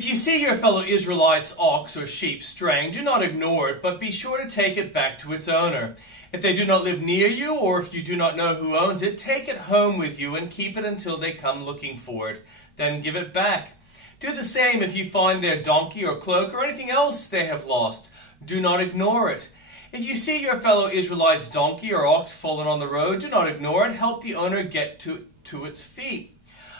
If you see your fellow Israelites' ox or sheep straying, do not ignore it, but be sure to take it back to its owner. If they do not live near you, or if you do not know who owns it, take it home with you and keep it until they come looking for it. Then give it back. Do the same if you find their donkey or cloak or anything else they have lost. Do not ignore it. If you see your fellow Israelites' donkey or ox fallen on the road, do not ignore it. Help the owner get to its feet.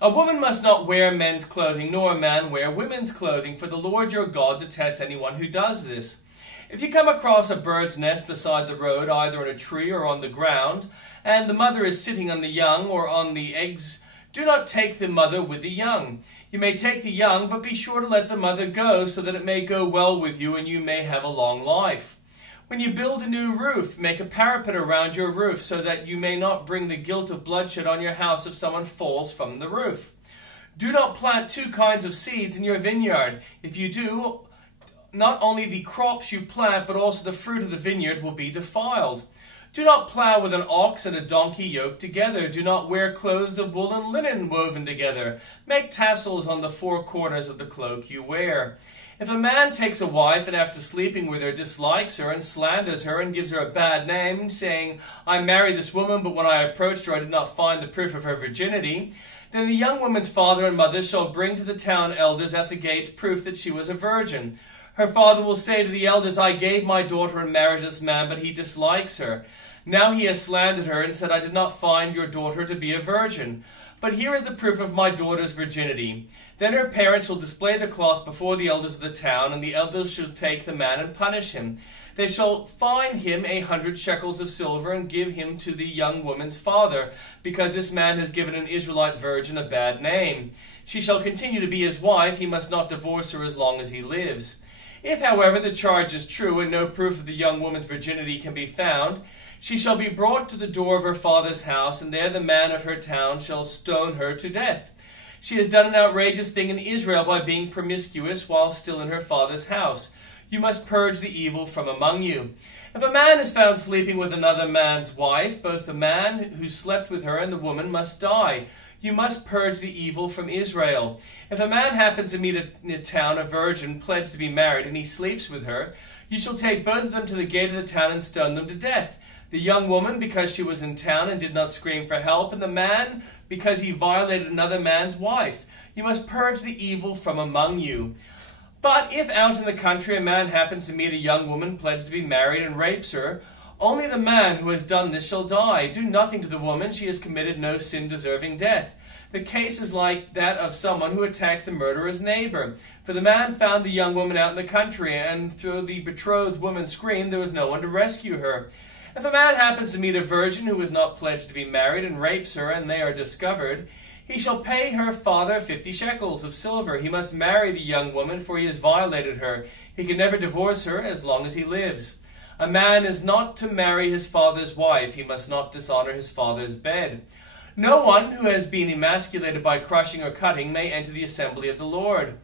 A woman must not wear men's clothing, nor a man wear women's clothing, for the Lord your God detests anyone who does this. If you come across a bird's nest beside the road, either on a tree or on the ground, and the mother is sitting on the young or on the eggs, do not take the mother with the young. You may take the young, but be sure to let the mother go, so that it may go well with you and you may have a long life. When you build a new roof, make a parapet around your roof, so that you may not bring the guilt of bloodshed on your house if someone falls from the roof. Do not plant two kinds of seeds in your vineyard. If you do, not only the crops you plant, but also the fruit of the vineyard will be defiled. Do not plow with an ox and a donkey yoked together. Do not wear clothes of wool and linen woven together. Make tassels on the four corners of the cloak you wear. If a man takes a wife and after sleeping with her dislikes her and slanders her and gives her a bad name, saying, I married this woman, but when I approached her I did not find the proof of her virginity, then the young woman's father and mother shall bring to the town elders at the gates proof that she was a virgin. Her father will say to the elders, I gave my daughter in marriage to this man, but he dislikes her. Now he has slandered her and said, I did not find your daughter to be a virgin. But here is the proof of my daughter's virginity. Then her parents shall display the cloth before the elders of the town, and the elders shall take the man and punish him. They shall fine him 100 shekels of silver and give him to the young woman's father, because this man has given an Israelite virgin a bad name. She shall continue to be his wife. He must not divorce her as long as he lives. If, however, the charge is true and no proof of the young woman's virginity can be found, she shall be brought to the door of her father's house, and there the man of her town shall stone her to death. She has done an outrageous thing in Israel by being promiscuous while still in her father's house. You must purge the evil from among you. If a man is found sleeping with another man's wife, both the man who slept with her and the woman must die. You must purge the evil from Israel. If a man happens to meet in a town a virgin pledged to be married, and he sleeps with her, you shall take both of them to the gate of the town and stone them to death. The young woman, because she was in town and did not scream for help, and the man, because he violated another man's wife. You must purge the evil from among you. But if out in the country a man happens to meet a young woman pledged to be married and rapes her, only the man who has done this shall die. Do nothing to the woman. She has committed no sin deserving death. The case is like that of someone who attacks the murderer's neighbor. For the man found the young woman out in the country, and though the betrothed woman screamed, there was no one to rescue her. If a man happens to meet a virgin who is not pledged to be married and rapes her, and they are discovered, he shall pay her father 50 shekels of silver. He must marry the young woman, for he has violated her. He can never divorce her as long as he lives. A man is not to marry his father's wife. He must not dishonor his father's bed. No one who has been emasculated by crushing or cutting may enter the assembly of the Lord.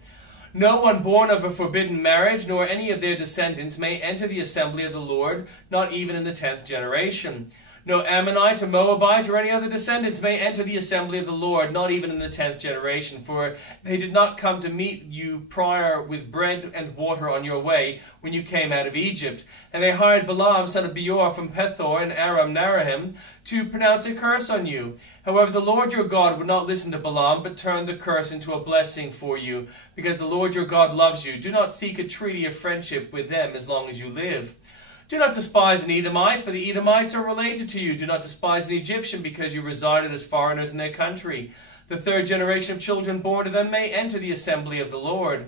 No one born of a forbidden marriage, nor any of their descendants, may enter the assembly of the Lord, not even in the 10th generation. No Ammonite or Moabite or any other descendants may enter the assembly of the Lord, not even in the 10th generation, for they did not come to meet you prior with bread and water on your way when you came out of Egypt. And they hired Balaam, son of Beor, from Pethor and Aram Naharaim, to pronounce a curse on you. However, the Lord your God would not listen to Balaam, but turned the curse into a blessing for you, because the Lord your God loves you. Do not seek a treaty of friendship with them as long as you live. Do not despise an Edomite, for the Edomites are related to you. Do not despise an Egyptian, because you resided as foreigners in their country. The 3rd generation of children born to them may enter the assembly of the Lord.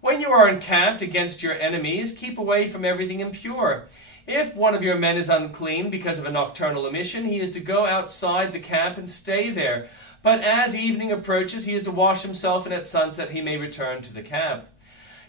When you are encamped against your enemies, keep away from everything impure. If one of your men is unclean because of a nocturnal emission, he is to go outside the camp and stay there. But as evening approaches, he is to wash himself, and at sunset he may return to the camp.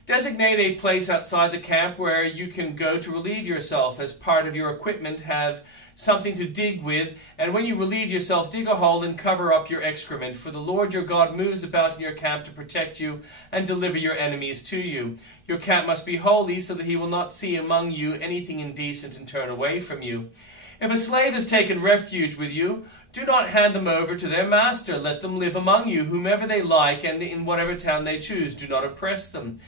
Designate a place outside the camp where you can go to relieve yourself. As part of your equipment, have something to dig with, and when you relieve yourself, dig a hole and cover up your excrement. For the Lord your God moves about in your camp to protect you and deliver your enemies to you. Your camp must be holy, so that he will not see among you anything indecent and turn away from you. If a slave has taken refuge with you, Do not hand them over to their master. Let them live among you, whomever they like, and in whatever town they choose. Do not oppress them.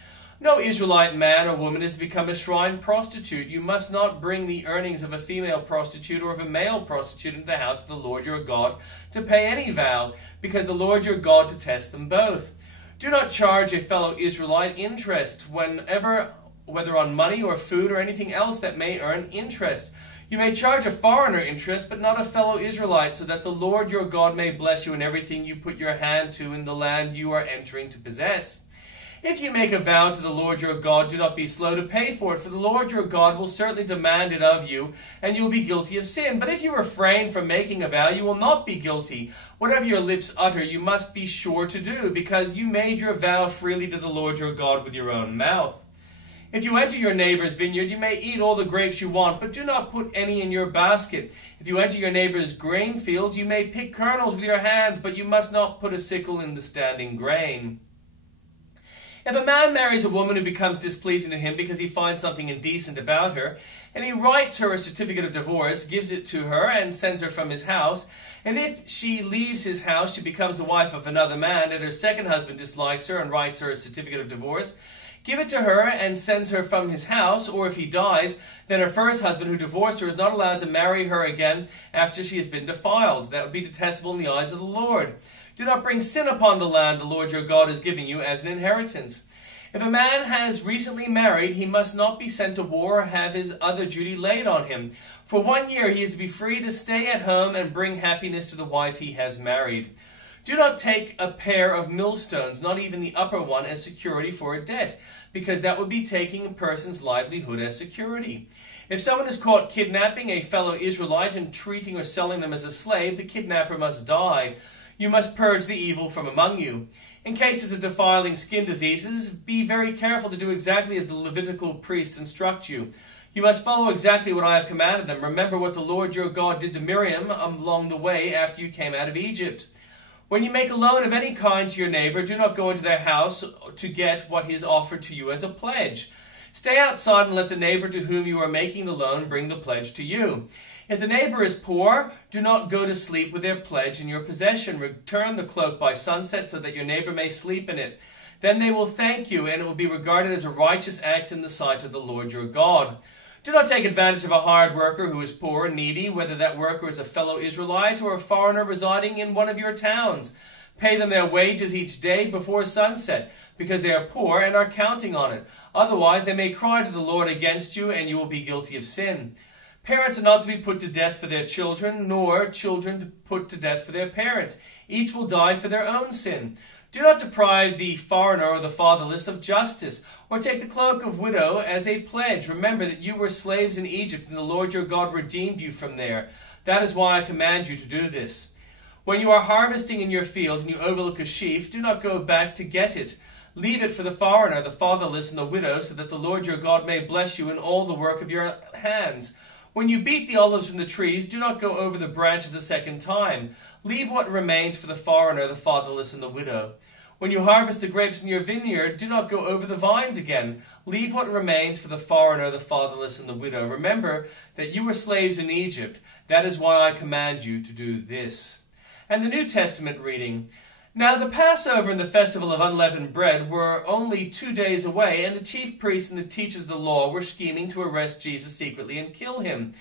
No Israelite man or woman is to become a shrine prostitute. You must not bring the earnings of a female prostitute or of a male prostitute into the house of the Lord your God to pay any vow, because the Lord your God detests them both. Do not charge a fellow Israelite interest whenever, whether on money or food or anything else that may earn interest. You may charge a foreigner interest, but not a fellow Israelite, so that the Lord your God may bless you in everything you put your hand to in the land you are entering to possess. If you make a vow to the Lord your God, do not be slow to pay for it, for the Lord your God will certainly demand it of you, and you will be guilty of sin. But if you refrain from making a vow, you will not be guilty. Whatever your lips utter, you must be sure to do, because you made your vow freely to the Lord your God with your own mouth. If you enter your neighbor's vineyard, you may eat all the grapes you want, but do not put any in your basket. If you enter your neighbor's grain fields, you may pick kernels with your hands, but you must not put a sickle in the standing grain. If a man marries a woman who becomes displeasing to him because he finds something indecent about her, and he writes her a certificate of divorce, gives it to her, and sends her from his house, and if she leaves his house, she becomes the wife of another man, and her second husband dislikes her and writes her a certificate of divorce, give it to her and sends her from his house, or if he dies, then her first husband who divorced her is not allowed to marry her again after she has been defiled. That would be detestable in the eyes of the Lord. Do not bring sin upon the land the Lord your God is giving you as an inheritance. If a man has recently married, he must not be sent to war or have his other duty laid on him. For 1 year he is to be free to stay at home and bring happiness to the wife he has married. Do not take a pair of millstones, not even the upper one, as security for a debt, because that would be taking a person's livelihood as security. If someone is caught kidnapping a fellow Israelite and treating or selling them as a slave, the kidnapper must die. You must purge the evil from among you. In cases of defiling skin diseases, be very careful to do exactly as the Levitical priests instruct you. You must follow exactly what I have commanded them. Remember what the Lord your God did to Miriam along the way after you came out of Egypt. When you make a loan of any kind to your neighbor, do not go into their house to get what is offered to you as a pledge. Stay outside and let the neighbor to whom you are making the loan bring the pledge to you. If the neighbor is poor, do not go to sleep with their pledge in your possession. Return the cloak by sunset so that your neighbor may sleep in it. Then they will thank you, and it will be regarded as a righteous act in the sight of the Lord your God. Do not take advantage of a hired worker who is poor and needy, whether that worker is a fellow Israelite or a foreigner residing in one of your towns. Pay them their wages each day before sunset, because they are poor and are counting on it. Otherwise they may cry to the Lord against you, and you will be guilty of sin. Parents are not to be put to death for their children, nor children to put to death for their parents. Each will die for their own sin. Do not deprive the foreigner or the fatherless of justice, or take the cloak of widow as a pledge. Remember that you were slaves in Egypt, and the Lord your God redeemed you from there. That is why I command you to do this. When you are harvesting in your field and you overlook a sheaf, do not go back to get it. Leave it for the foreigner, the fatherless, and the widow, so that the Lord your God may bless you in all the work of your hands. When you beat the olives from the trees, do not go over the branches a second time. Leave what remains for the foreigner, the fatherless, and the widow. When you harvest the grapes in your vineyard, do not go over the vines again. Leave what remains for the foreigner, the fatherless, and the widow. Remember that you were slaves in Egypt. That is why I command you to do this. And the New Testament reading. Now the Passover and the festival of unleavened bread were only 2 days away, and the chief priests and the teachers of the law were scheming to arrest Jesus secretly and kill him.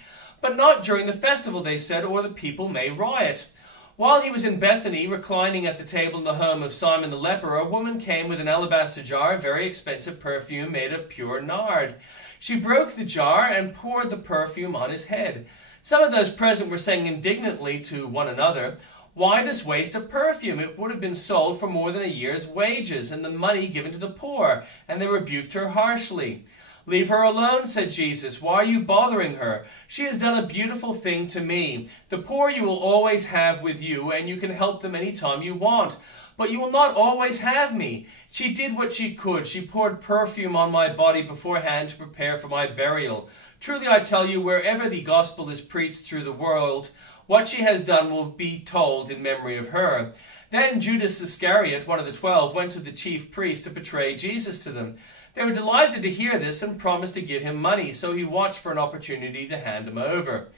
But not during the festival, they said, or the people may riot. While he was in Bethany, reclining at the table in the home of Simon the leper, a woman came with an alabaster jar of very expensive perfume made of pure nard. She broke the jar and poured the perfume on his head. Some of those present were saying indignantly to one another, "Why this waste of perfume? It would have been sold for more than a year's wages, and the money given to the poor." And they rebuked her harshly. "Leave her alone," said Jesus. "Why are you bothering her? She has done a beautiful thing to me. The poor you will always have with you, and you can help them any time you want. But you will not always have me. She did what she could. She poured perfume on my body beforehand to prepare for my burial. Truly I tell you, wherever the gospel is preached through the world, what she has done will be told in memory of her." Then Judas Iscariot, one of the 12, went to the chief priests to betray Jesus to them. They were delighted to hear this and promised to give him money, so he watched for an opportunity to hand him over.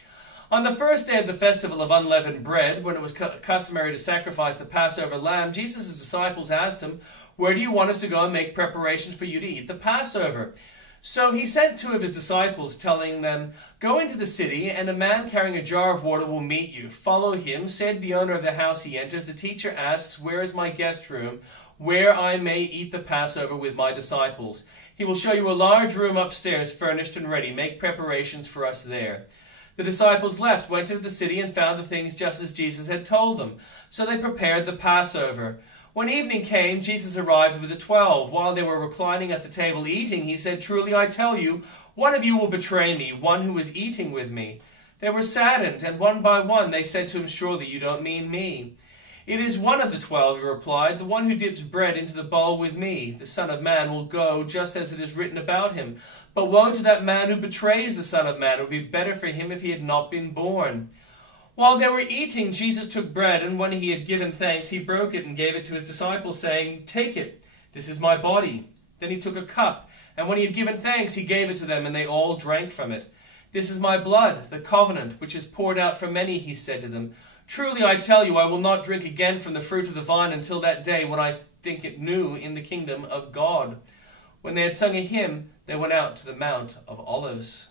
On the first day of the festival of unleavened bread, when it was customary to sacrifice the Passover lamb, Jesus' disciples asked him, "Where do you want us to go and make preparations for you to eat the Passover?" So he sent 2 of his disciples, telling them, "Go into the city, and a man carrying a jar of water will meet you. Follow him. Say to the owner of the house he enters, 'The teacher asks, where is my guest room, where I may eat the Passover with my disciples?' He will show you a large room upstairs, furnished and ready. Make preparations for us there." The disciples left, went into the city, and found the things just as Jesus had told them. So they prepared the Passover. When evening came, Jesus arrived with the 12. While they were reclining at the table eating, he said, "Truly I tell you, one of you will betray me, one who is eating with me." They were saddened, and one by one they said to him, "Surely you don't mean me." "It is one of the 12, he replied, "the one who dips bread into the bowl with me. The Son of Man will go just as it is written about him. But woe to that man who betrays the Son of Man. It would be better for him if he had not been born." While they were eating, Jesus took bread, and when he had given thanks, he broke it and gave it to his disciples, saying, "Take it, this is my body." Then he took a cup, and when he had given thanks, he gave it to them, and they all drank from it. "This is my blood, the covenant, which is poured out for many," he said to them. "Truly I tell you, I will not drink again from the fruit of the vine until that day when I think it new in the kingdom of God." When they had sung a hymn, they went out to the Mount of Olives.